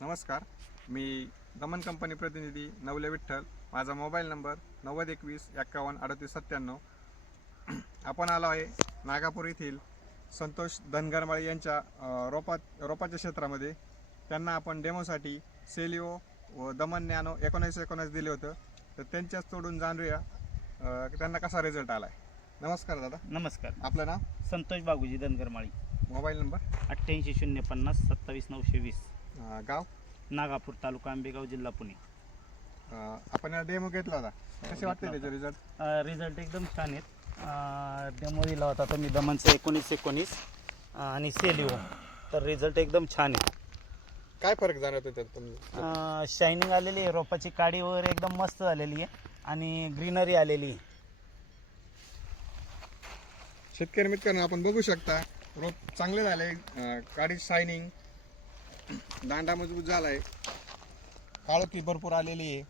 नमस्कार, मी दमन कंपनी प्रतिनिधी नवले विठ्ठल. माझा मोबाईल नंबर 9021513897. आपण आलो आहे नागापूर येथील संतोष धनगरमाळी यांच्या रोपाच्या क्षेत्रामध्ये. त्यांना आपण डेमोसाठी सेलिओ व दमन नॅनो 1919 दिले होतं, तर त्यांच्याच तोडून जाणूया त्यांना कसा रिझल्ट आला आहे. नमस्कार दादा. नमस्कार. आपलं नाव? संतोष बागुजी धनगरमाळी. Mobile number? 88 050 27920. गाव? नागापूर, तालुका आंबेगाव, जिल्हा पुणे. आपण डेमो घेतला होता, कसे वाटते त्याचे रिझल्ट? रिझल्ट एकदम छान आहेत. डेमो दिला होता तर मी दमनचा 1919 आणि सेलिओ, तर रिझल्ट एकदम छान आहे. काय फरक जाणवतो त्यात तुम्ही? शायनिंग आलेली आहे, रोपाची काडी वगैरे एकदम मस्त झालेली आहे आणि ग्रीनरी आलेली आहे. शेतकरी मित्रांनो, आपण बघू शकता रोप चांगले झाले, काडी शायनिंग, दांडा मजबूत झालाय, काळोखी भरपूर आलेली आहे.